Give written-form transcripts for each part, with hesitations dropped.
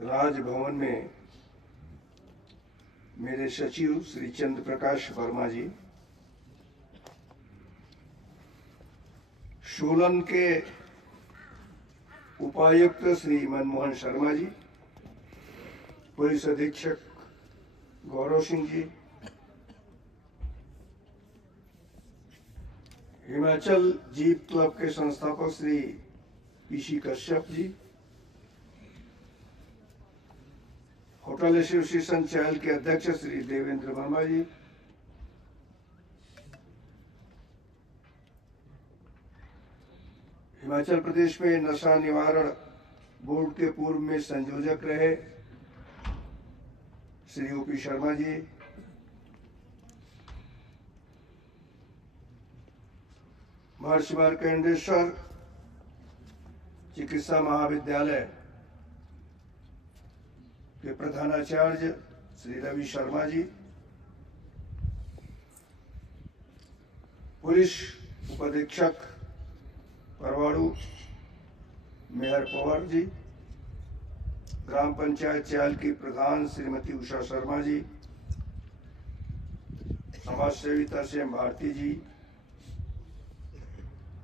राजभवन में मेरे सचिव श्री चंद्र प्रकाश वर्मा जी, सोलन के उपायुक्त श्री मनमोहन शर्मा जी, पुलिस अधीक्षक गौरव सिंह जी, हिमाचल जीप क्लब के संस्थापक Shri PC Kashyap ji, hotel association चैल के अध्यक्ष श्री देवेंद्र वर्मा जी, हिमाचल प्रदेश में नशा निवारण बोर्ड के पूर्व में संयोजक रहे श्री ओपी शर्मा जी, महर्षि मार्कंडेश्वर चिकित्सा महाविद्यालय के प्रधानाचार्य श्री रवि शर्मा जी, पुलिस उपाधीक्षक परवाड़ू मेहर पवार जी, ग्राम पंचायत चैल की प्रधान श्रीमती उषा शर्मा जी, समाज सेवी तरसेम भारती जी,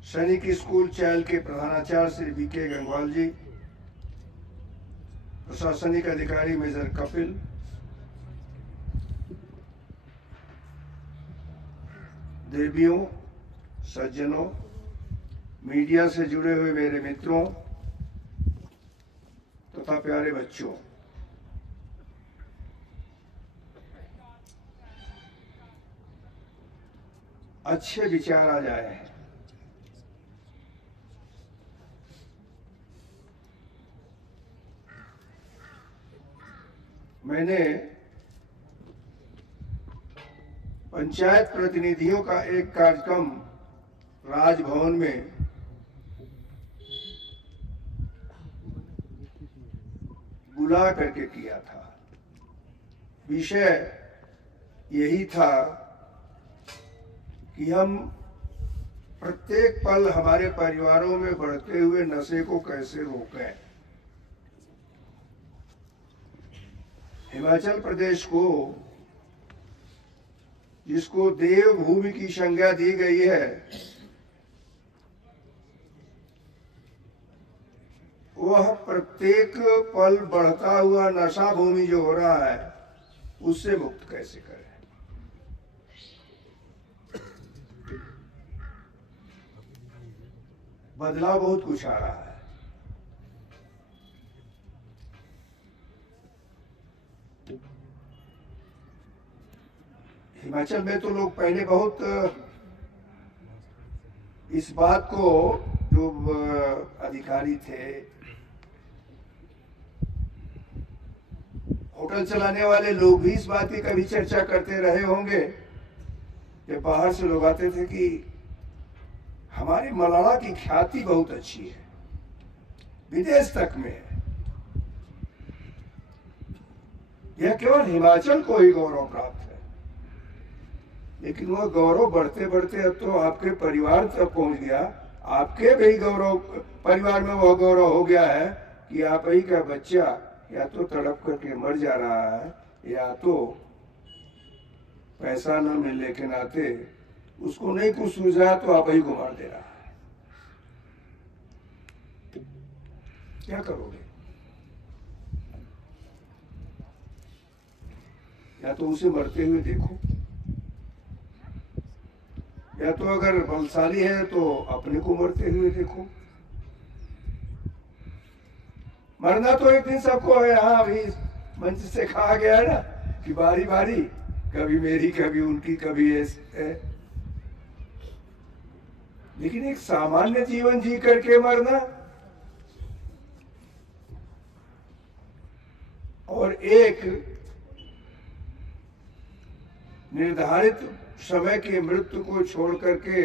सैनिक स्कूल चैल के प्रधानाचार्य श्री बीके गंगवाल जी, प्रशासनिक अधिकारी मेजर कपिल, देवियों, सज्जनों, मीडिया से जुड़े हुए मेरे मित्रों तथा प्यारे बच्चों, अच्छे विचार आ जाए। मैंने पंचायत प्रतिनिधियों का एक कार्यक्रम राजभवन में बुला करके किया था। विषय यही था कि हम प्रत्येक पल हमारे परिवारों में बढ़ते हुए नशे को कैसे रोकें। हिमाचल प्रदेश को, जिसको देवभूमि की संज्ञा दी गई है, वह प्रत्येक पल बढ़ता हुआ नशा भूमि जो हो रहा है उससे मुक्त कैसे करें। बदलाव बहुत कुछ आ रहा है। हिमाचल में तो लोग पहले बहुत इस बात को, जो अधिकारी थे, होटल चलाने वाले लोग भी इस बात की कभी चर्चा करते रहे होंगे कि बाहर से लोग आते थे कि हमारी मलाला की ख्याति बहुत अच्छी है, विदेश तक में है। यह केवल हिमाचल को ही गौरव प्राप्त है, लेकिन वह गौरव बढ़ते बढ़ते अब तो आपके परिवार तक पहुंच गया। आपके भी गौरव, परिवार में वह गौरव हो गया है कि आप ही का बच्चा या तो तड़प करके मर जा रहा है, या तो पैसा न मिलने के नाते उसको नहीं कुछ सूझा तो आप ही को मार दे रहा है। क्या करोगे? या तो उसे मरते हुए देखो, या तो अगर बलशाली है तो अपने को मरते हुए देखो। मरना तो एक दिन सबको है। यहाँ अभी मंच से कहा गया है ना कि बारी बारी, कभी मेरी, कभी उनकी, कभी ऐसे। लेकिन एक सामान्य जीवन जी करके मरना और एक निर्धारित समय की मृत्यु को छोड़ करके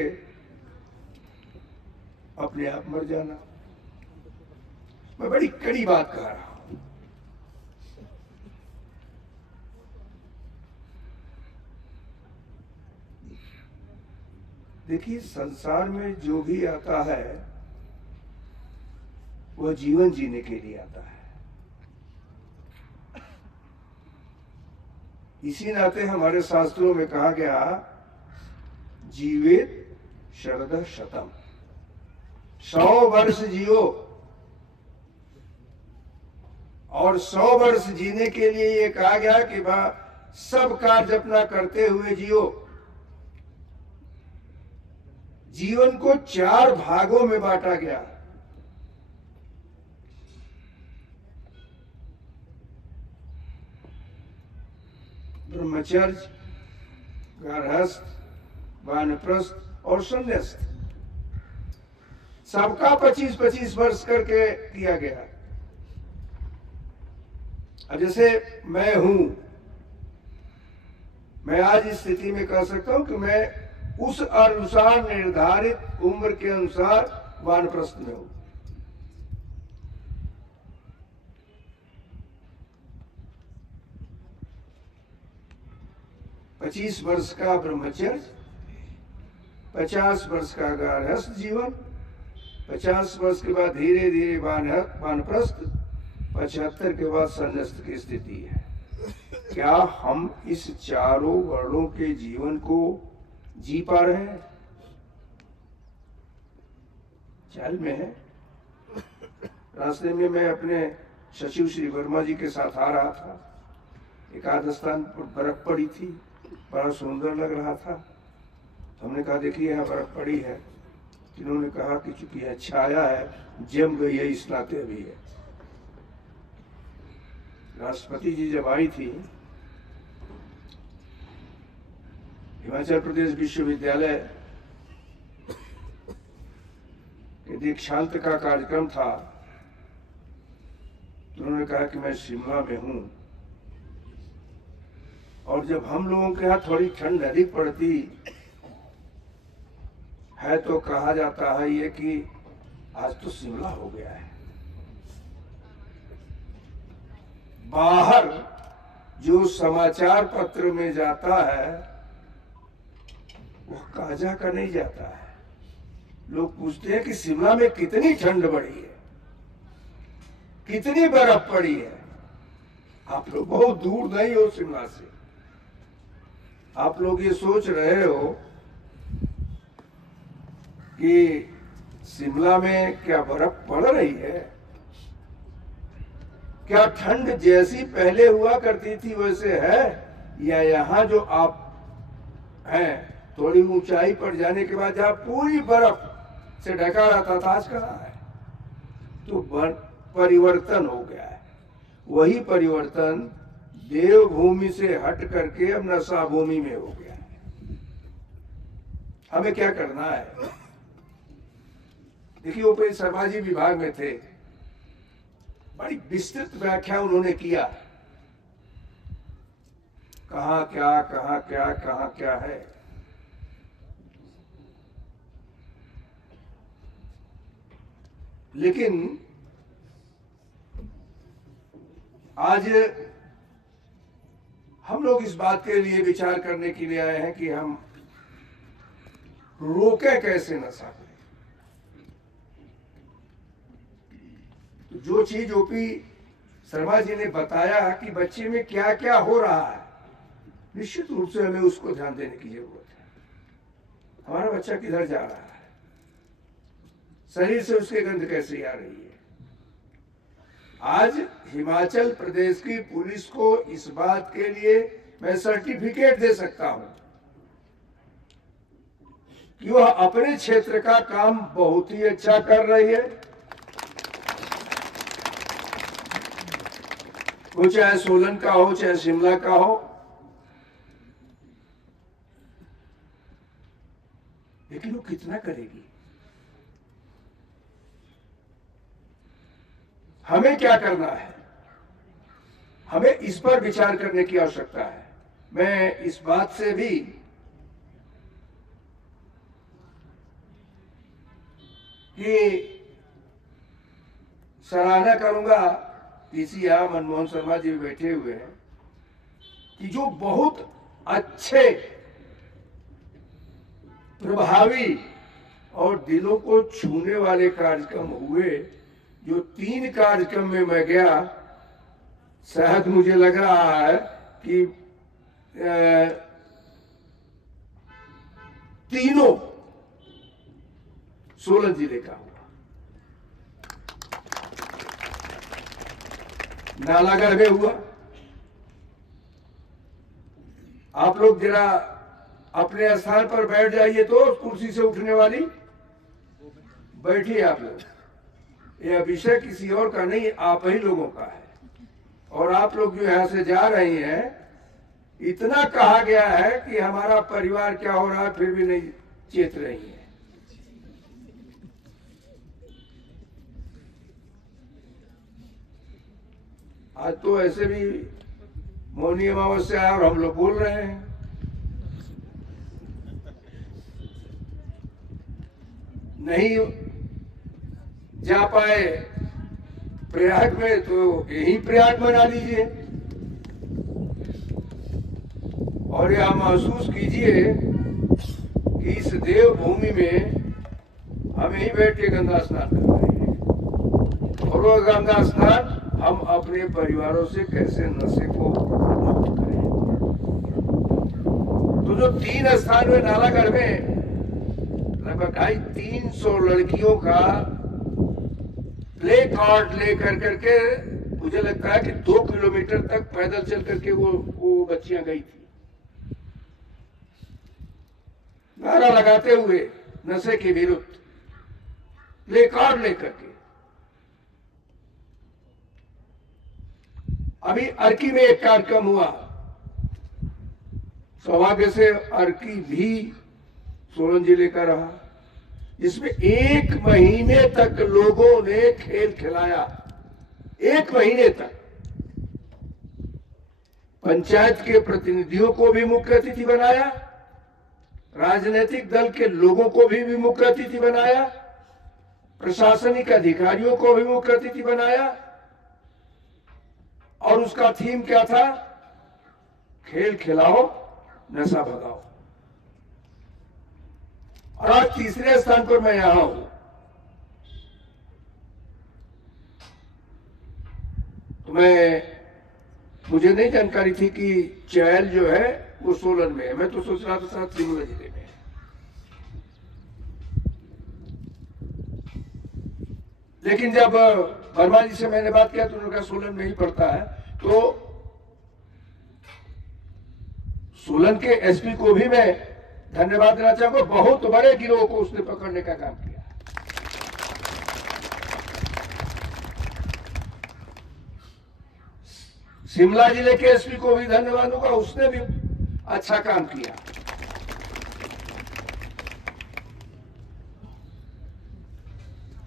अपने आप मर जाना, मैं बड़ी कड़ी बात कह रहा हूं। देखिए, संसार में जो भी आता है वह जीवन जीने के लिए आता है। इसी नाते हमारे शास्त्रों में कहा गया, जीवित शरद शतम, 100 वर्ष जियो, और 100 वर्ष जीने के लिए ये कहा गया कि सब कार्य अपना करते हुए जियो। जीवन को 4 भागों में बांटा गया। ब्रह्मचर्य, गारहस्थ, वानप्रस्थ और संन्यास्त, सबका 25-25 वर्ष करके किया गया। अब जैसे मैं हूं, मैं आज इस स्थिति में कह सकता हूं कि मैं उस अनुसार निर्धारित उम्र के अनुसार वानप्रस्थ में हूं। पच्चीस वर्ष का ब्रह्मचर्य, 50 वर्ष का गारहस्थ जीवन, 50 वर्ष के बाद धीरे धीरे वानप्रस्थ, 75 के बाद संन्यास्त की स्थिति है। क्या हम इस चारों वर्णों के जीवन को जी पा रहे हैं? चाल में है। रास्ते में मैं अपने सचिव श्री वर्मा जी के साथ आ रहा था। एक आध स्थान पर बर्फ पड़ी थी, बड़ा सुंदर लग रहा था। तो हमने कहा देखिए यहाँ बर्फ पड़ी है। इन्होंने कहा कि चूंकि यह छाया है, जम गई है, इस नाते अभी है। राष्ट्रपति जी जब आई थी, हिमाचल प्रदेश विश्वविद्यालय के दीक्षांत का कार्यक्रम था, तो उन्होंने कहा कि मैं शिमला में हूं, और जब हम लोगों के यहाँ थोड़ी ठंड अधिक पड़ती है तो कहा जाता है ये कि आज तो शिमला हो गया है। बाहर जो समाचार पत्र में जाता है वो काजा का नहीं जाता है। लोग पूछते हैं कि शिमला में कितनी ठंड बढ़ी है, कितनी बर्फ पड़ी है। आप लोग बहुत दूर नहीं हो शिमला से। आप लोग ये सोच रहे हो कि शिमला में क्या बर्फ पड़ रही है? क्या ठंड जैसी पहले हुआ करती थी वैसे है, या यहाँ जो आप हैं थोड़ी ऊंचाई पर जाने के बाद जहाँ पूरी बर्फ से ढका रहता था, आज कहाँ है? तो परिवर्तन हो गया है। वही परिवर्तन देवभूमि से हट करके अब नशा भूमि में हो गया है। हमें क्या करना है? देखिए, वो समाजी विभाग में थे, बड़ी विस्तृत व्याख्या उन्होंने किया, कहाँ क्या है। लेकिन आज हम लोग इस बात के लिए विचार करने के लिए आए हैं कि हम रोके कैसे नशा को। तो जो चीज ओपी शर्मा जी ने बताया कि बच्चे में क्या क्या हो रहा है, निश्चित रूप से हमें उसको ध्यान देने की जरूरत है। हमारा बच्चा किधर जा रहा है, शरीर से उसके गंध कैसे आ रही है। आज हिमाचल प्रदेश की पुलिस को इस बात के लिए मैं सर्टिफिकेट दे सकता हूं कि वह अपने क्षेत्र का काम बहुत ही अच्छा कर रही है। वो चाहे सोलन का हो, चाहे शिमला का हो, लेकिन वो कितना करेगी? हमें क्या करना है? हमें इस पर विचार करने की आवश्यकता है। मैं इस बात से भी कि सराहना करूंगा, पीसीआ मनमोहन शर्मा जी बैठे हुए हैं, कि जो बहुत अच्छे, प्रभावी और दिलों को छूने वाले कार्यक्रम हुए। जो 3 कार्यक्रम में मैं गया, शायद मुझे लग रहा है कि तीनों सोलन जिले का हुआ। नालागढ़ में हुआ। आप लोग जरा अपने स्थान पर बैठ जाइए, तो कुर्सी से उठने वाली बैठिए आप लोग। यह विषय किसी और का नहीं, आप ही लोगों का है। और आप लोग जो यहां से जा रहे हैं, इतना कहा गया है कि हमारा परिवार क्या हो रहा है, फिर भी नहीं चेत रही है। आज तो ऐसे भी मौनी अमावस्या है और हम लोग बोल रहे हैं। नहीं जा पाए प्रयाग में, तो यही प्रयाग बना लीजिए और यह महसूस कीजिए कि इस देवभूमि में हम यहीं बैठ के गंगा स्नान कर रहे हैं। और वो गंगा स्नान हम अपने परिवारों से कैसे नशे को मुक्त करें। तो जो 3 स्थान हुए नालागढ़ में, लगभग 350 लड़कियों का प्ले कार्ड लेकर करके, मुझे लगता है कि 2 किलोमीटर तक पैदल चल करके वो बच्चियां गई थी, नारा लगाते हुए नशे के विरुद्ध, प्ले कार्ड लेकर के। अभी अर्की में एक कार्यक्रम हुआ, सौभाग्य से अर्की भी सोलन जिले का रहा, जिसमें 1 महीने तक लोगों ने खेल खिलाया। 1 महीने तक पंचायत के प्रतिनिधियों को भी मुख्य अतिथि बनाया, राजनीतिक दल के लोगों को भी मुख्य अतिथि बनाया, प्रशासनिक अधिकारियों को भी मुख्य अतिथि बनाया। और उसका थीम क्या था? खेल खिलाओ, नशा भगाओ। और आज तीसरे स्थान पर मैं यहां हूं। तो मुझे नहीं जानकारी थी कि चैल जो है वो सोलन में है। मैं तो सोच रहा था साथ शिमला जिले में। लेकिन जब वर्मा जी से मैंने बात किया तो उन्होंने कहा सोलन में ही पड़ता है। तो सोलन के एसपी को भी मैं धन्यवाद देना चाहूंगा। बहुत बड़े गिरोह को उसने पकड़ने का काम किया। शिमला जिले के एसपी को भी धन्यवाद दूंगा, उसने भी अच्छा काम किया।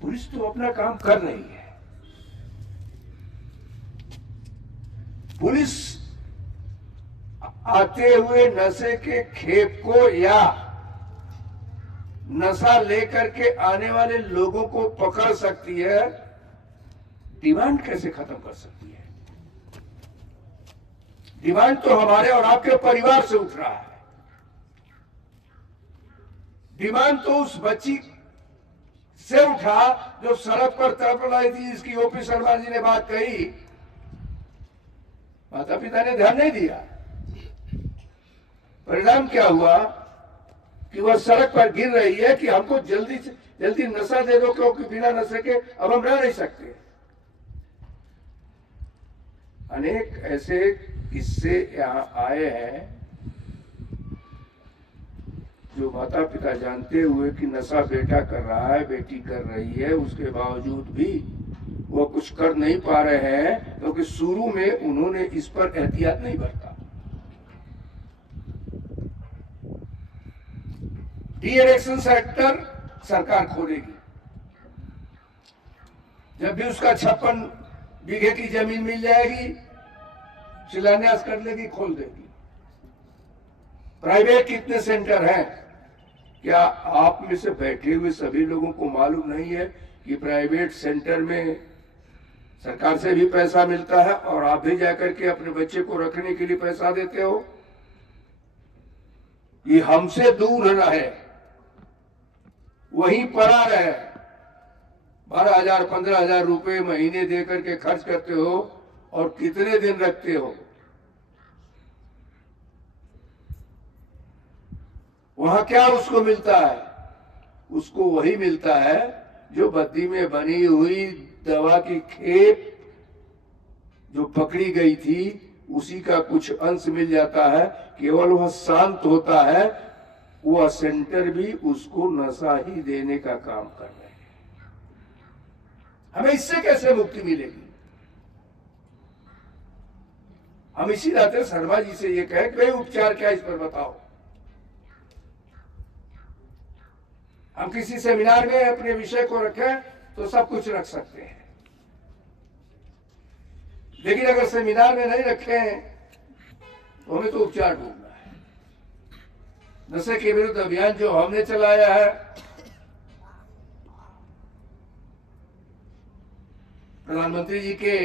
पुलिस तो अपना काम कर रही है। पुलिस आते हुए नशे के खेप को या नशा लेकर के आने वाले लोगों को पकड़ सकती है, डिमांड कैसे खत्म कर सकती है? डिमांड तो हमारे और आपके परिवार से उठ रहा है। डिमांड तो उस बच्ची से उठा जो सड़क पर तड़प रही थी, जिसकी ओपी शर्मा जी ने बात कही। माता पिता ने ध्यान नहीं दिया। परिणाम क्या हुआ कि वह सड़क पर गिर रही है कि हमको जल्दी से जल्दी नशा दे दो, क्योंकि बिना नशे के अब हम रह नहीं सकते। अनेक ऐसे किस्से यहां आए हैं जो माता पिता जानते हुए कि नशा बेटा कर रहा है, बेटी कर रही है, उसके बावजूद भी वो कुछ कर नहीं पा रहे हैं, क्योंकि शुरू में उन्होंने इस पर एहतियात नहीं बरता। डी एडिक्शन सेंटर सरकार खोलेगी। जब भी उसका 56 बीघे की जमीन मिल जाएगी, शिलान्यास कर लेगी, खोल देगी। प्राइवेट कितने सेंटर हैं? क्या आप में से बैठे हुए सभी लोगों को मालूम नहीं है कि प्राइवेट सेंटर में सरकार से भी पैसा मिलता है और आप भी जाकर के अपने बच्चे को रखने के लिए पैसा देते हो? ये हमसे दूर रहे, वहीं पड़ा रहे। 12,000 15,000 रुपए महीने देकर के खर्च करते हो और कितने दिन रखते हो? वहां क्या उसको मिलता है? उसको वही मिलता है जो बद्दी में बनी हुई दवा की खेप जो पकड़ी गई थी उसी का कुछ अंश मिल जाता है। केवल वह शांत होता है, वह सेंटर भी उसको नशा ही देने का काम कर रहे हैं। हमें इससे कैसे मुक्ति मिलेगी? हम इसी नाते शर्मा जी से ये कहें कि भाई उपचार क्या, इस पर बताओ। हम किसी सेमिनार में अपने विषय को रखें तो सब कुछ रख सकते हैं, लेकिन अगर सेमिनार में नहीं रखे तो हमें तो उपचार ढूंढना है। नशे के विरुद्ध अभियान जो हमने चलाया है, प्रधानमंत्री जी के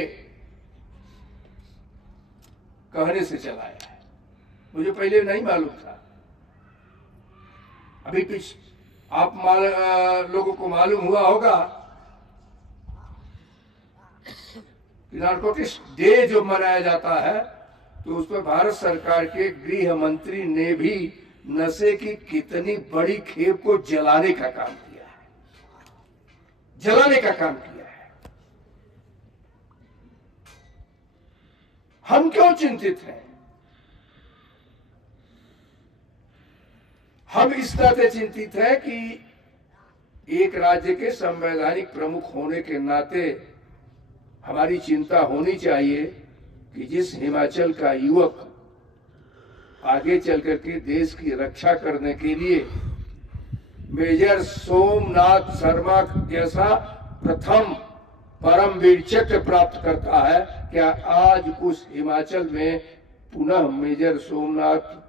कहने से चलाया है। मुझे पहले नहीं मालूम था। अभी आप लोगों को मालूम हुआ होगा कि नारकोटिक्स डे जो मनाया जाता है तो उस पर भारत सरकार के गृह मंत्री ने भी नशे की कितनी बड़ी खेप को जलाने का काम किया है, जलाने का काम किया है। हम क्यों चिंतित हैं? हम इस नाते चिंतित हैं कि एक राज्य के संवैधानिक प्रमुख होने के नाते हमारी चिंता होनी चाहिए कि जिस हिमाचल का युवक आगे चलकर के देश की रक्षा करने के लिए मेजर सोमनाथ शर्मा जैसा प्रथम परमवीर चक्र प्राप्त करता है, क्या आज उस हिमाचल में पुनः मेजर सोमनाथ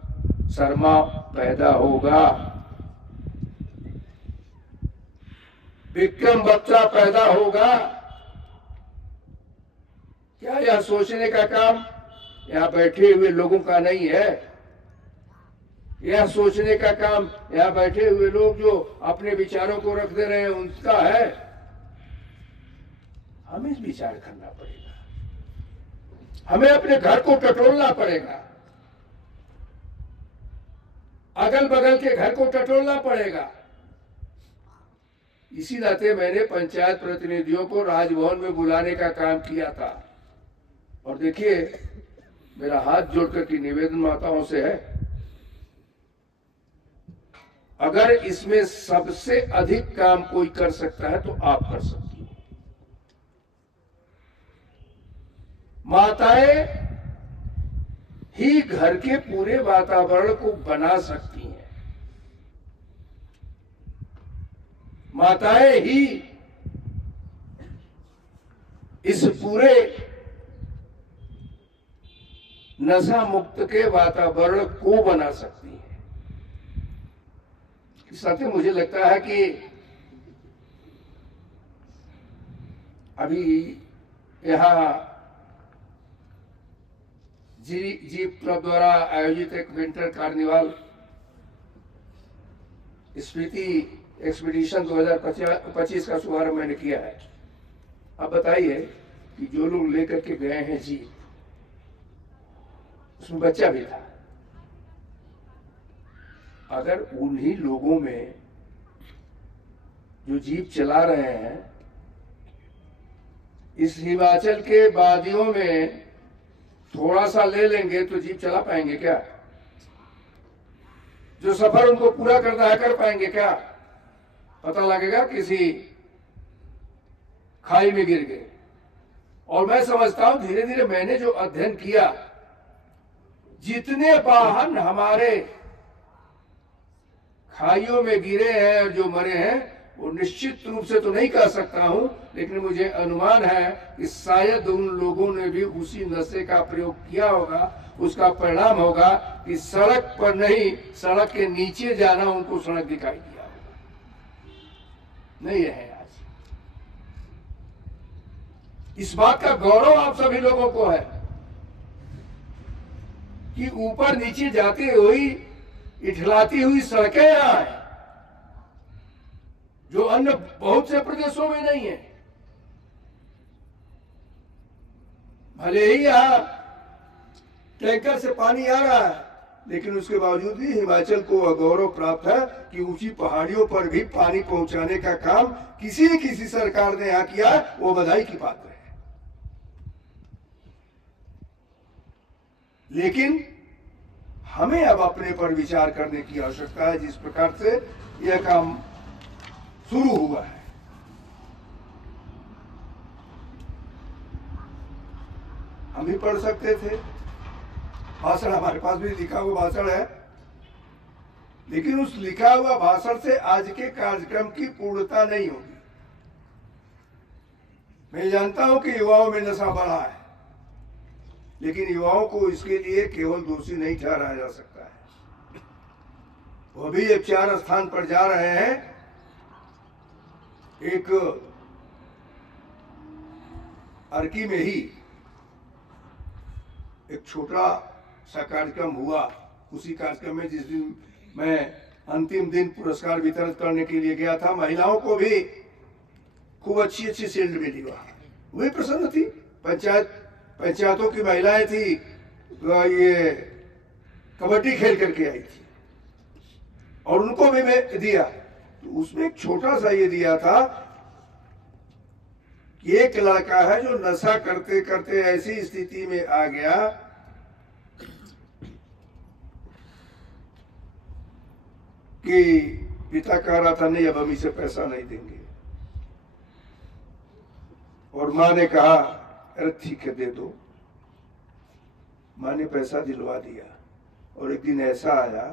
शर्मा पैदा होगा? विक्रम बत्रा पैदा होगा? क्या यह सोचने का काम यहां बैठे हुए लोगों का नहीं है? यह सोचने का काम यहां बैठे हुए लोग जो अपने विचारों को रख दे रहे हैं उनका है? हमें विचार करना पड़ेगा, हमें अपने घर को टटोलना पड़ेगा, अगल बगल के घर को टटोलना पड़ेगा। इसी नाते मैंने पंचायत प्रतिनिधियों को राजभवन में बुलाने का काम किया था। और देखिए, मेरा हाथ जोड़कर की निवेदन माताओं से है, अगर इसमें सबसे अधिक काम कोई कर सकता है तो आप कर सकती हो। माताएं ही घर के पूरे वातावरण को बना सकती हैं। माताएं ही इस पूरे नशा मुक्त के वातावरण को बना सकती है। इस साथ मुझे लगता है कि अभी यहाँ जीप क्लब द्वारा आयोजित एक विंटर कार्निवाल स्पीति एक्सपीडिशन 2025 का शुभारंभ मैंने किया है। अब बताइए कि जो लोग लेकर के गए हैं जीप, उसमें बच्चा भी था। अगर उन्हीं लोगों में जो जीप चला रहे हैं इस हिमाचल के वादियों में थोड़ा सा ले लेंगे तो जीप चला पाएंगे क्या? जो सफर उनको पूरा करना है कर पाएंगे क्या? पता लगेगा किसी खाई में गिर गए। और मैं समझता हूं धीरे धीरे मैंने जो अध्ययन किया, जितने वाहन हमारे खाइयों में गिरे हैं और जो मरे हैं वो निश्चित रूप से तो नहीं कह सकता हूं, लेकिन मुझे अनुमान है कि शायद उन लोगों ने भी उसी नशे का प्रयोग किया होगा। उसका परिणाम होगा कि सड़क पर नहीं, सड़क के नीचे जाना उनको सड़क दिखाई दिया होगा। नहीं है आज। इस बात का गौरव आप सभी लोगों को है कि ऊपर नीचे जाती हुई इठलाती हुई सड़कें यहां हैं, जो अन्य बहुत से प्रदेशों में नहीं है। भले ही यहां टैंकर से पानी आ रहा है, लेकिन उसके बावजूद भी हिमाचल को गौरव प्राप्त है कि ऊंची पहाड़ियों पर भी पानी पहुंचाने का काम किसी न किसी सरकार ने यहाँ किया, वो बधाई की पात्र है। लेकिन हमें अब अपने पर विचार करने की आवश्यकता है। जिस प्रकार से यह काम शुरू हुआ है, हम भी पढ़ सकते थे, भाषण हमारे पास भी लिखा हुआ भाषण है, लेकिन उस लिखा हुआ भाषण से आज के कार्यक्रम की पूर्णता नहीं होगी। मैं जानता हूं कि युवाओं में नशा बढ़ा है, लेकिन युवाओं को इसके लिए केवल दोषी नहीं ठहराया जा सकता है। वह भी एक 4 स्थान पर जा रहे हैं। एक अर्की में ही एक छोटा सा कार्यक्रम हुआ। उसी कार्यक्रम में जिस दिन मैं अंतिम दिन पुरस्कार वितरण करने के लिए गया था, महिलाओं को भी खूब अच्छी अच्छी शील्ड मिली। वही प्रसन्न थी। पंचायतों की महिलाएं थी, ये कबड्डी खेल करके आई थी और उनको भी मैं दिया। तो उसमें एक छोटा सा ये दिया था कि एक लड़का है जो नशा करते करते ऐसी स्थिति में आ गया कि पिता कह रहा था नहीं, अब हम इसे पैसा नहीं देंगे, और माँ ने कहा अरे ठीक है दे दो। माँ ने पैसा दिलवा दिया और एक दिन ऐसा आया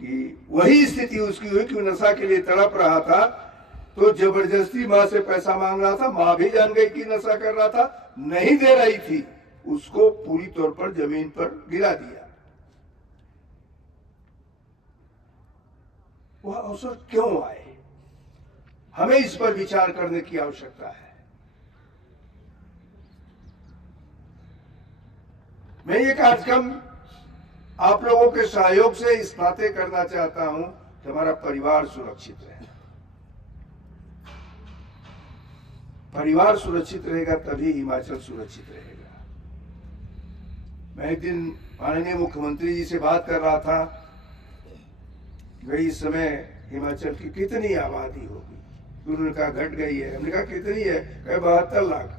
कि वही स्थिति उसकी हुई कि नशा के लिए तड़प रहा था, तो जबरदस्ती माँ से पैसा मांग रहा था। माँ भी जान गई कि नशा कर रहा था, नहीं दे रही थी, उसको पूरी तौर पर जमीन पर गिरा दिया। वह अवसर क्यों आए, हमें इस पर विचार करने की आवश्यकता है। मैं ये कार्यक्रम आप लोगों के सहयोग से इस बातें करना चाहता हूं कि हमारा परिवार सुरक्षित रहे। परिवार सुरक्षित रहेगा तभी हिमाचल सुरक्षित रहेगा। मैं एक दिन माननीय मुख्यमंत्री जी से बात कर रहा था कि इस समय हिमाचल की कितनी आबादी होगी। उन्होंने कहा घट गई है। हमने कहा कितनी है? कहे 72 लाख।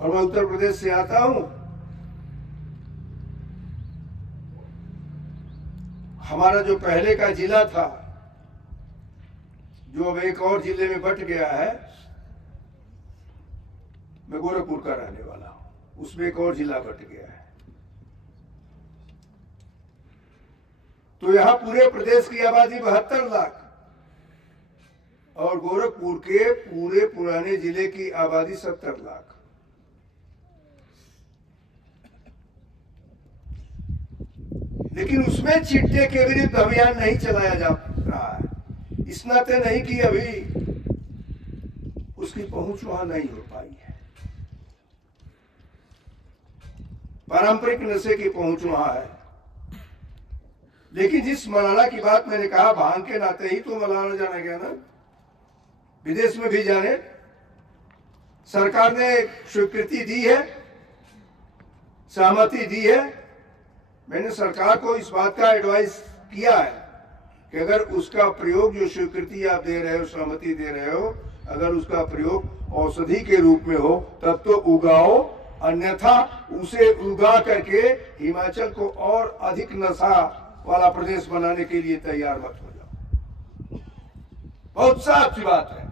और मैं उत्तर प्रदेश से आता हूं। हमारा जो पहले का जिला था, जो अब एक और जिले में बट गया है, मैं गोरखपुर का रहने वाला हूं, उसमें एक और जिला बट गया है। तो यहां पूरे प्रदेश की आबादी 72 लाख और गोरखपुर के पूरे पुराने जिले की आबादी 70 लाख। लेकिन उसमें चिट्टे के विरुद्ध अभियान नहीं चलाया जा रहा है। इस नाते नहीं कि अभी उसकी पहुंच वहां नहीं हो पाई है। पारंपरिक नशे की पहुंच वहां है। लेकिन जिस मलाला की बात मैंने कहा, भांग के नाते ही तो मलाला जाना गया ना, विदेश में भी जाने। सरकार ने स्वीकृति दी है, सहमति दी है। मैंने सरकार को इस बात का एडवाइस किया है कि अगर उसका प्रयोग, जो स्वीकृति आप दे रहे हो, सहमति दे रहे हो, अगर उसका प्रयोग औषधि के रूप में हो तब तो उगाओ, अन्यथा उसे उगा करके हिमाचल को और अधिक नशा वाला प्रदेश बनाने के लिए तैयार मत हो जाओ। बहुत साफ सी बात है।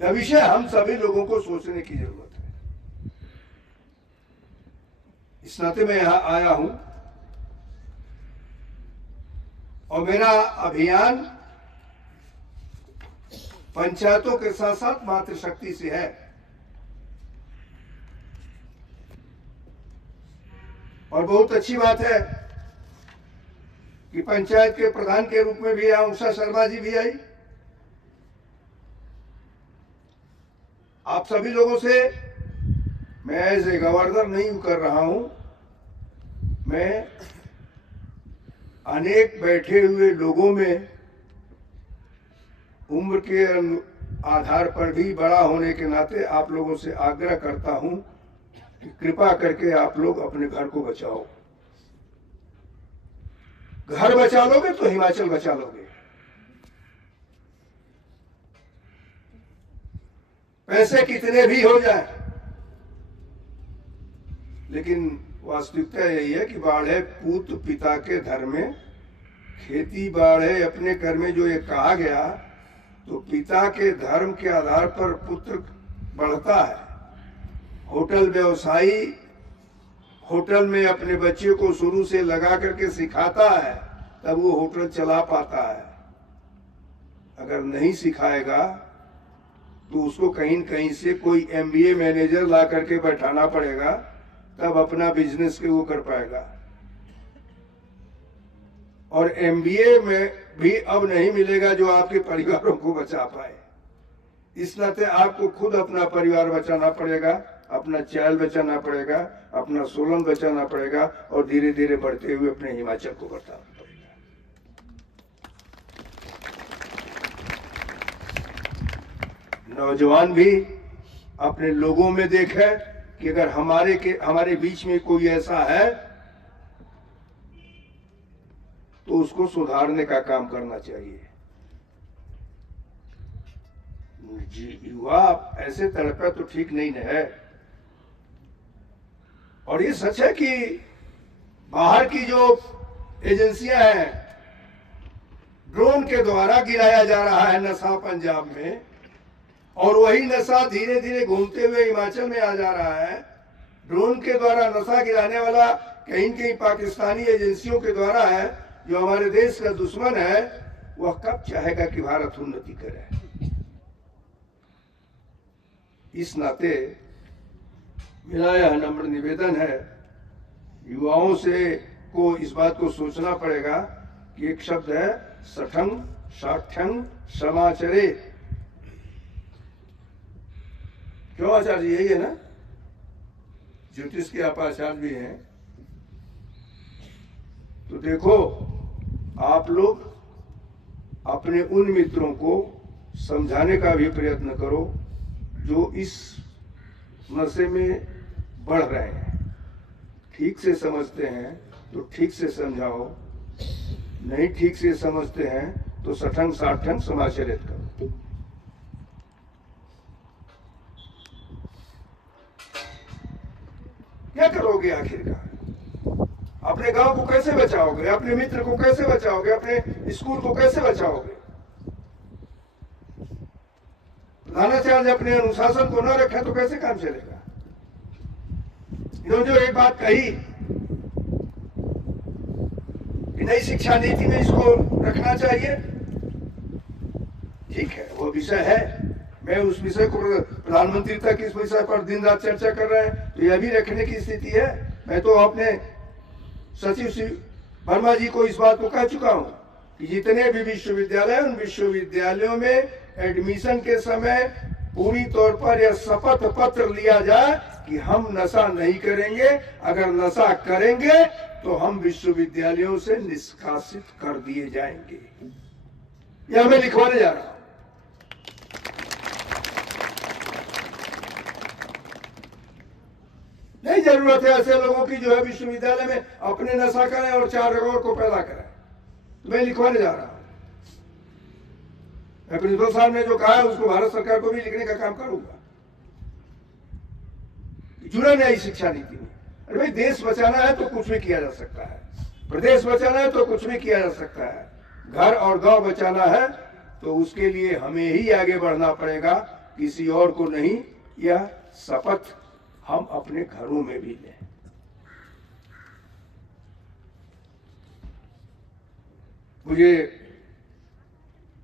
यह विषय हम सभी लोगों को सोचने की जरूरत है। इस नाते मैं यहां आया हूं और मेरा अभियान पंचायतों के साथ साथ मातृशक्ति से है। और बहुत अच्छी बात है कि पंचायत के प्रधान के रूप में भी उषा शर्मा जी भी आई। आप सभी लोगों से मैं एज ए गवर्नर नहीं कर रहा हूं, मैं अनेक बैठे हुए लोगों में उम्र के आधार पर भी बड़ा होने के नाते आप लोगों से आग्रह करता हूं कि कृपा करके आप लोग अपने घर को बचाओ। घर बचा लोगे तो हिमाचल बचा लोगे। पैसे कितने भी हो जाए, लेकिन वास्तविकता यही है कि बाढ़े पूत पिता के धर्म में, खेती बाढ़े अपने घर में, जो ये कहा गया, तो पिता के धर्म के आधार पर पुत्र बढ़ता है। होटल व्यवसायी होटल में अपने बच्चे को शुरू से लगा करके सिखाता है, तब वो होटल चला पाता है। अगर नहीं सिखाएगा तो उसको कहीं न कहीं से कोई MBA मैनेजर ला करके बैठाना पड़ेगा, तब अपना बिजनेस के वो कर पाएगा। और MBA में भी अब नहीं मिलेगा जो आपके परिवारों को बचा पाए। इस नाते आपको खुद अपना परिवार बचाना पड़ेगा, अपना चैल बचाना पड़ेगा, अपना सोलन बचाना पड़ेगा, और धीरे धीरे बढ़ते हुए अपने हिमाचल को बचाना पड़ेगा। नौजवान भी अपने लोगों में देखे कि अगर हमारे बीच में कोई ऐसा है तो उसको सुधारने का काम करना चाहिए। युवा ऐसे तड़पे तो ठीक नहीं है। और ये सच है कि बाहर की जो एजेंसियां हैं, ड्रोन के द्वारा गिराया जा रहा है नशा पंजाब में, और वही नशा धीरे धीरे घूमते हुए हिमाचल में आ जा रहा है। ड्रोन के द्वारा नशा गिराने वाला कहीं कहीं पाकिस्तानी एजेंसियों के द्वारा है, जो हमारे देश का दुश्मन है। वह कब चाहेगा कि भारत उन्नति करे? इस नाते मेरा यह नम्र निवेदन है, युवाओं से को इस बात को सोचना पड़ेगा कि एक शब्द है सठंग साठंग समाचरे। क्यों आचार्य, यही है ना? ज्योतिष के आप आचार्य भी हैं। तो देखो, आप लोग अपने उन मित्रों को समझाने का भी प्रयत्न करो जो इस नशे में बढ़ रहे हैं। ठीक से समझते हैं तो ठीक से समझाओ, नहीं ठीक से समझते हैं तो सठंग साठंग समाचरित करो। क्या करोगे आखिरकार? अपने गांव को कैसे बचाओगे? अपने मित्र को कैसे बचाओगे? अपने स्कूल को कैसे बचाओगे? प्रधानाचार्य अपने अनुशासन को न रखे तो कैसे काम चलेगा? इन्होंने जो एक बात कही कि नई शिक्षा नीति में इसको रखना चाहिए, ठीक है, वो विषय है। मैं उस विषय को, प्रधानमंत्री तक इस विषय पर दिन रात चर्चा कर रहे हैं, तो यह भी रखने की स्थिति है। मैं तो अपने सचिव श्री वर्मा जी को इस बात को कह चुका हूं कि जितने भी विश्वविद्यालय, उन विश्वविद्यालयों में एडमिशन के समय पूरी तौर पर यह शपथ पत्र लिया जाए कि हम नशा नहीं करेंगे। अगर नशा करेंगे तो हम विश्वविद्यालयों से निष्कासित कर दिए जाएंगे। यह मैं लिखवाने जा रहा हूं। नहीं जरूरत है ऐसे लोगों की जो है विश्वविद्यालय में अपने नशा करें और 4 और को पैदा करें। मैं लिखवाने जा रहा हूं। मैं प्रिंसिपल साहब ने जो कहा है उसको भारत सरकार को भी लिखने का काम करूंगा। जुड़ा नई शिक्षा नीति में। अरे भाई, देश बचाना है तो कुछ भी किया जा सकता है, प्रदेश बचाना है तो कुछ भी किया जा सकता है, घर और गांव बचाना है तो उसके लिए हमें ही आगे बढ़ना पड़ेगा, किसी और को नहीं। यह शपथ हम अपने घरों में भी लें। मुझे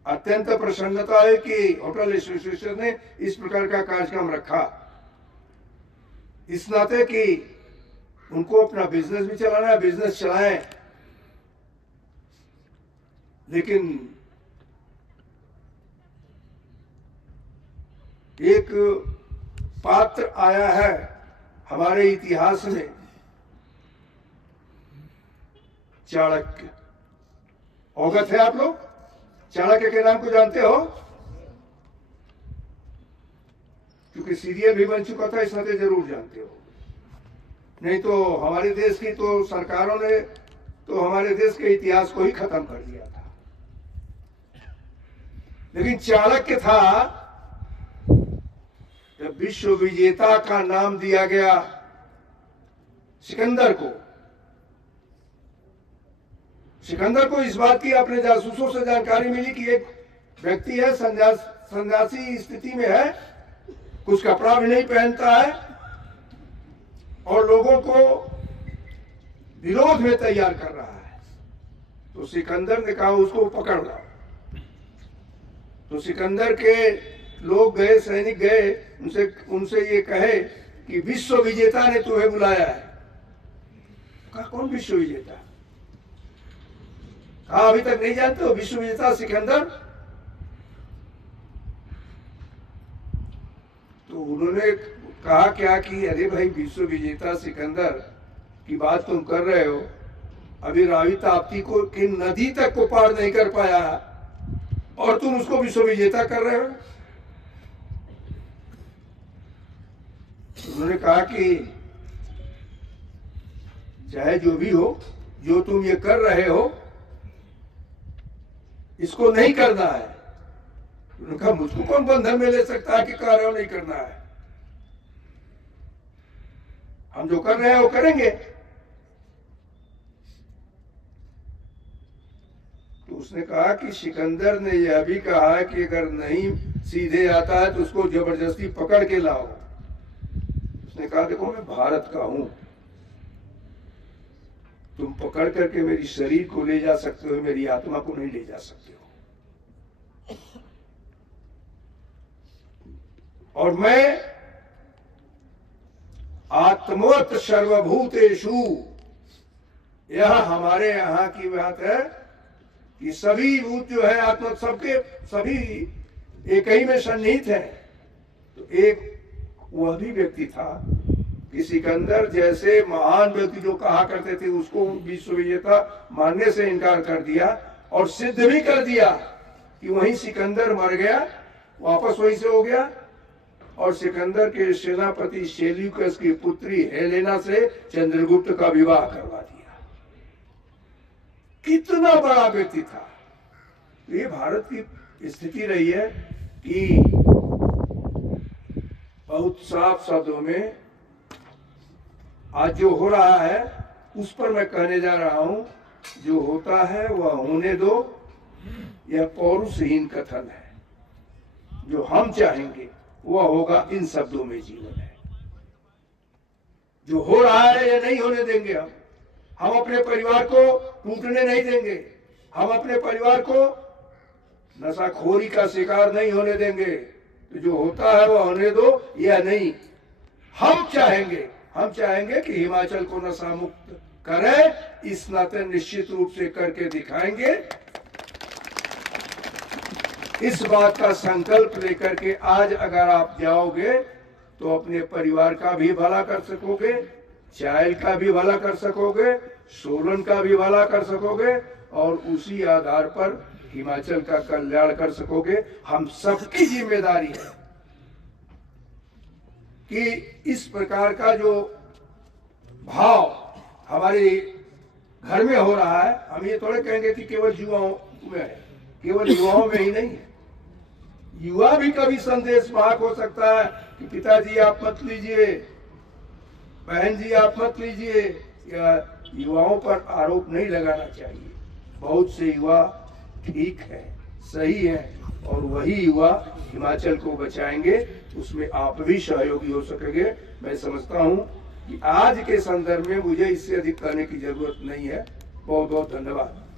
अत्यंत प्रसन्नता है कि होटल एसोसिएशन ने इस प्रकार का कार्यक्रम रखा, इस नाते कि उनको अपना बिजनेस भी चलाना है, बिजनेस चलाएं, लेकिन एक पात्र आया है हमारे इतिहास में, चाणक्य। अवगत है आप लोग? चाणक्य के नाम को जानते हो? क्योंकि सीरियल भी बन चुका था, इसमें जरूर जानते हो। नहीं तो हमारे देश की तो सरकारों ने तो हमारे देश के इतिहास को ही खत्म कर दिया था। लेकिन चाणक्य था, जब विश्व विजेता का नाम दिया गया सिकंदर को इस बात की अपने जासूसों से जानकारी मिली कि एक व्यक्ति है, सन्यासी स्थिति में है, कुछ कपड़ा भी नहीं पहनता है और लोगों को विरोध में तैयार कर रहा है। तो सिकंदर ने कहा उसको पकड़ लो। तो सिकंदर के लोग गए, सैनिक गए, उनसे ये कहे कि विश्व विजेता ने तुम्हें बुलाया है। कहा कौन विश्व विजेता? कहा अभी तक नहीं जानते हो विश्व विजेता सिकंदर? तो उन्होंने कहा क्या कि अरे भाई, विश्व विजेता सिकंदर की बात तुम कर रहे हो, अभी रावी ताप्ती को की नदी तक को पार नहीं कर पाया और तुम उसको विश्व विजेता कर रहे हो। उन्होंने कहा कि चाहे जो भी हो, जो तुम ये कर रहे हो इसको नहीं करना है। उन्होंने कहा मुझको कौन बंधन में ले सकता है कि कह रहे हो नहीं करना है? हम जो कर रहे हैं वो करेंगे। तो उसने कहा कि सिकंदर ने यह भी कहा है कि अगर नहीं सीधे आता है तो उसको जबरदस्ती पकड़ के लाओ। उसने कहा देखो मैं भारत का हूं, तुम पकड़ करके मेरी शरीर को ले जा सकते हो, मेरी आत्मा को नहीं ले जा सकते हो। और मैं आत्मवत सर्वभूतेषु, यह हमारे यहाँ की बात है कि सभी भूत जो है आत्मा सबके सभी एक ही में सन्निहित है। तो एक वह भी व्यक्ति था कि सिकंदर जैसे महान व्यक्ति जो कहा करते थे उसको विश्व विजेता मानने से इनकार कर दिया और सिद्ध भी कर दिया कि वहीं सिकंदर मर गया, वापस वहीं से हो गया और सिकंदर के सेनापति सेल्यूकस की पुत्री हेलेना से चंद्रगुप्त का विवाह करवा दिया। कितना बड़ा व्यक्ति था। तो ये भारत की स्थिति रही है कि बहुत साफ शब्दों में आज जो हो रहा है उस पर मैं कहने जा रहा हूं। जो होता है वह होने दो, यह पौरुषहीन कथन है। जो हम चाहेंगे वह होगा, इन शब्दों में जीवन है। जो हो रहा है यह नहीं होने देंगे। हम अपने परिवार को टूटने नहीं देंगे। हम अपने परिवार को नशाखोरी का शिकार नहीं होने देंगे। तो जो होता है वह होने दो, यह नहीं। हम चाहेंगे कि हिमाचल को नशा मुक्त करें। इस नाते निश्चित रूप से करके दिखाएंगे। इस बात का संकल्प लेकर के आज अगर आप जाओगे तो अपने परिवार का भी भला कर सकोगे, चाइल्ड का भी भला कर सकोगे, सोलन का भी भला कर सकोगे और उसी आधार पर हिमाचल का कल्याण कर सकोगे। हम सबकी जिम्मेदारी है कि इस प्रकार का जो भाव हमारे घर में हो रहा है, हम ये थोड़े कहेंगे कि केवल युवाओं में है, केवल युवाओं में ही नहीं है। युवा भी कभी संदेश वाहक हो सकता है कि पिताजी आप मत लीजिए, बहन जी आप मत लीजिए। या युवाओं पर आरोप नहीं लगाना चाहिए। बहुत से युवा ठीक है, सही है और वही युवा हिमाचल को बचाएंगे। उसमें आप भी सहयोगी हो सकेंगे। मैं समझता हूं कि आज के संदर्भ में मुझे इससे अधिक कहने की जरूरत नहीं है। बहुत बहुत धन्यवाद।